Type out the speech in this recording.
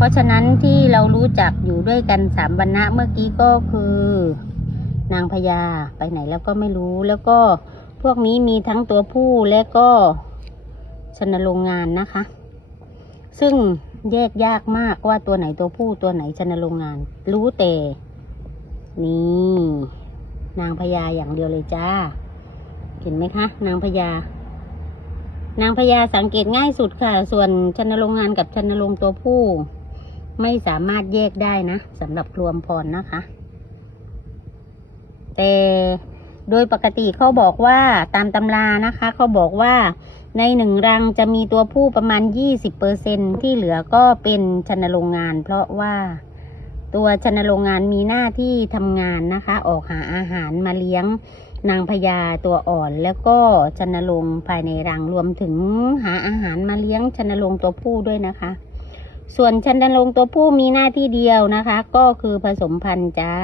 เพราะฉะนั้นที่เรารู้จักอยู่ด้วยกันสามวรรณะเมื่อกี้ก็คือ นางพญาไปไหนแล้วก็ไม่รู้แล้วก็พวกนี้มีทั้งตัวผู้และก็ชนโรงงานนะคะ ซึ่งแยกยากมากว่าตัวไหนตัวผู้ตัวไหนชนโรงงาน รู้แต่นี่นางพญาอย่างเดียวเลยจ้า เห็นไหมคะ นางพญานางพญาสังเกตง่ายสุดค่ะ ส่วนชนโรงงานกับชนโรงตัวผู้ ไม่สามารถแยกได้นะสำหรับรวมพรนะคะ แต่โดยปกติเขาบอกว่าตามตำรานะคะเขาบอกว่าในหนึ่งรังจะมีตัวผู้ประมาณ 20%ที่เหลือก็เป็นชนโรงงาน เพราะว่าตัวชนโรงงานมีหน้าที่ทำงานนะคะ ออกหาอาหารมาเลี้ยงนางพญาตัวอ่อนแล้วก็ชนโรงภายในรังรวมถึงหาอาหารมาเลี้ยงชนโรงตัวผู้ด้วยนะคะ ส่วนชันดนลงตัวผู้มีหน้าที่เดียวนะคะ ก็คือผสมพันธุ์จ้า